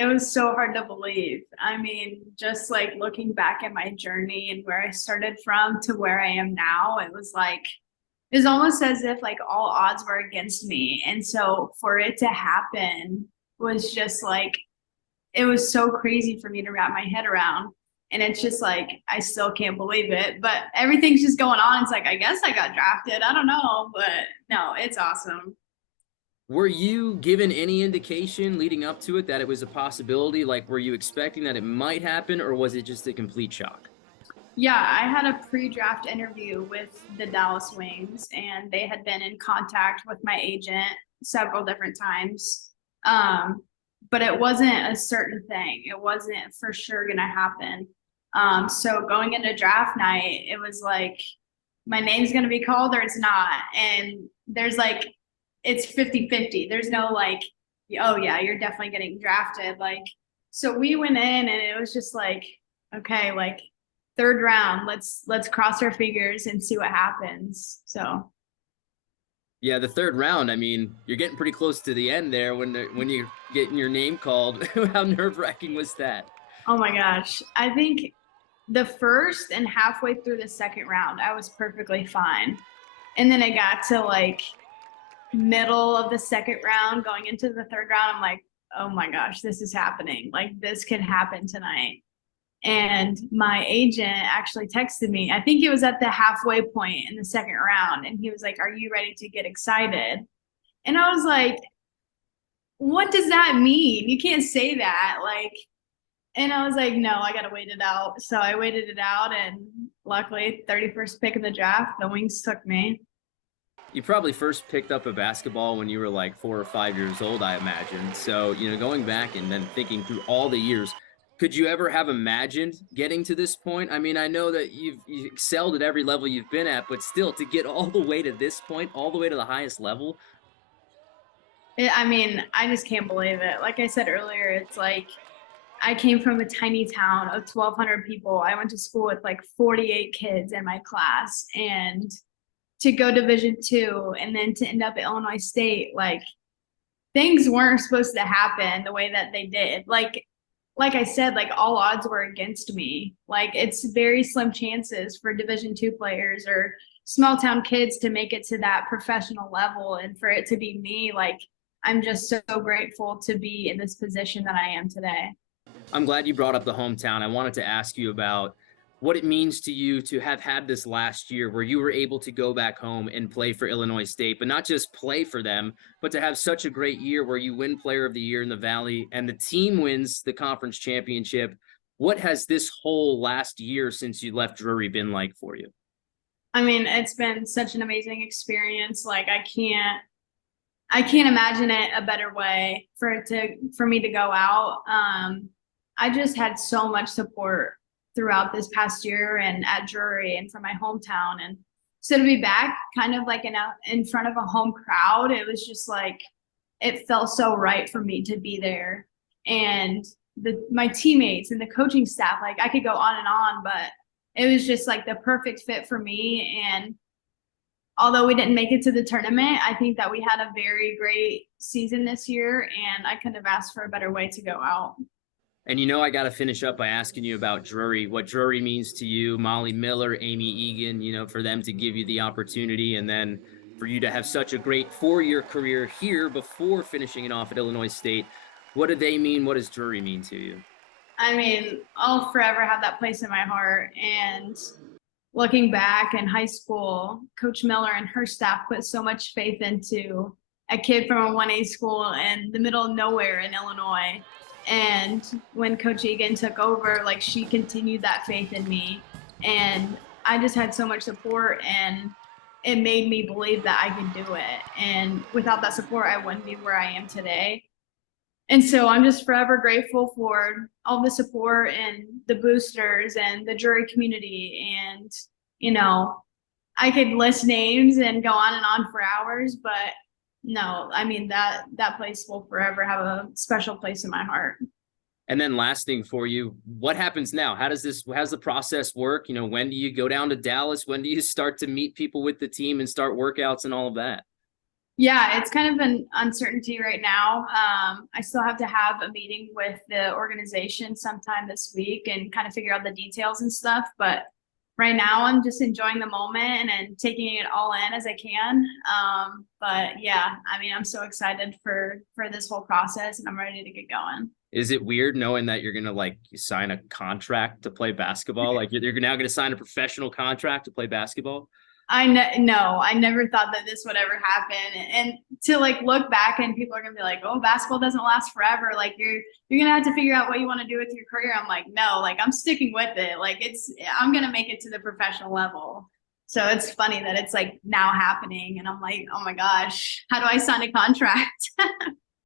it was so hard to believe. I mean, just like looking back at my journey and where I started from to where I am now, it was like, it was almost as if like all odds were against me. And so for it to happen was just like, it was so crazy for me to wrap my head around. And it's just like, I still can't believe it, but everything's just going on. It's like, I guess I got drafted. I don't know, but no, it's awesome. Were you given any indication leading up to it that it was a possibility? Like, were you expecting that it might happen, or was it just a complete shock? Yeah, I had a pre-draft interview with the Dallas Wings, and they had been in contact with my agent several different times. Um, but it wasn't a certain thing. It wasn't for sure gonna happen. So going into draft night, it was like my name's gonna be called or it's not. And there's like it's 50-50. There's no like, oh yeah, you're definitely getting drafted. Like, so we went in and it was just like, okay, like third round, let's cross our fingers and see what happens. So Yeah, the third round. I mean, you're getting pretty close to the end there when you're getting your name called. How nerve-wracking was that? oh my gosh. I think the first and halfway through the second round, I was perfectly fine. And then it got to like middle of the second round, going into the third round, I'm like, oh my gosh, this is happening. Like this could happen tonight. And my agent actually texted me. I think it was at the halfway point in the second round. And he was like, are you ready to get excited? And I was like, what does that mean? You can't say that. Like, and I was like, no, I got to wait it out. So I waited it out. And luckily, 31st pick of the draft, the Wings took me. You probably first picked up a basketball when you were like 4 or 5 years old, I imagine. So, going back and then thinking through all the years, could you ever have imagined getting to this point? I mean, I know that you've excelled at every level you've been at, but still to get all the way to this point, all the way to the highest level. I mean, I just can't believe it. Like I said earlier, it's like I came from a tiny town of 1,200 people. I went to school with like 48 kids in my class. And to go Division II and then to end up at Illinois State, like things weren't supposed to happen the way that they did. Like I said, like all odds were against me. Like it's very slim chances for Division II players or small town kids to make it to that professional level. And for it to be me, like I'm just so grateful to be in this position that I am today. I'm glad you brought up the hometown. I wanted to ask you about what it means to you to have had this last year where you were able to go back home and play for Illinois State, but not just play for them, but to have such a great year where you win Player of the Year in the Valley and the team wins the conference championship. What has this whole last year since you left Drury been like for you? I mean, it's been such an amazing experience. Like I can't imagine it a better way for me to go out. I just had so much support throughout this past year and at Drury and from my hometown. And so to be back kind of like in front of a home crowd, it was just like it felt so right for me to be there. And my teammates and the coaching staff, like I could go on and on, but it was just like the perfect fit for me. And although we didn't make it to the tournament, I think that we had a very great season this year, and I couldn't have asked for a better way to go out. And I got to finish up by asking you about Drury, what Drury means to you, Molly Miller, Amy Egan, for them to give you the opportunity and then for you to have such a great 4-year career here before finishing it off at Illinois State. What do they mean? What does Drury mean to you? I mean, I'll forever have that place in my heart. And looking back in high school, Coach Miller and her staff put so much faith into a kid from a 1A school in the middle of nowhere in Illinois. And when Coach Egan took over, like she continued that faith in me. And I just had so much support, and it made me believe that I could do it. And without that support, I wouldn't be where I am today. And so I'm just forever grateful for all the support and the boosters and the Drury community. And, I could list names and go on and on for hours, but no, I mean that place will forever have a special place in my heart. And then last thing for you, what happens now? How's the process work? When do you go down to Dallas? When do you start to meet people with the team and start workouts and all of that? Yeah, it's kind of an uncertainty right now. I still have to have a meeting with the organization sometime this week and kind of figure out the details and stuff. But right now, I'm just enjoying the moment and taking it all in as I can. But yeah, I mean, I'm so excited for this whole process, and I'm ready to get going. Is it weird knowing that you're gonna like sign a contract to play basketball? Like you're now gonna sign a professional contract to play basketball? No, I never thought that this would ever happen. And to like look back and people are gonna be like, oh, basketball doesn't last forever. Like you're gonna have to figure out what you want to do with your career. I'm like, no, like I'm sticking with it. Like I'm gonna make it to the professional level. So it's funny that it's like now happening and I'm like, oh my gosh, how do I sign a contract?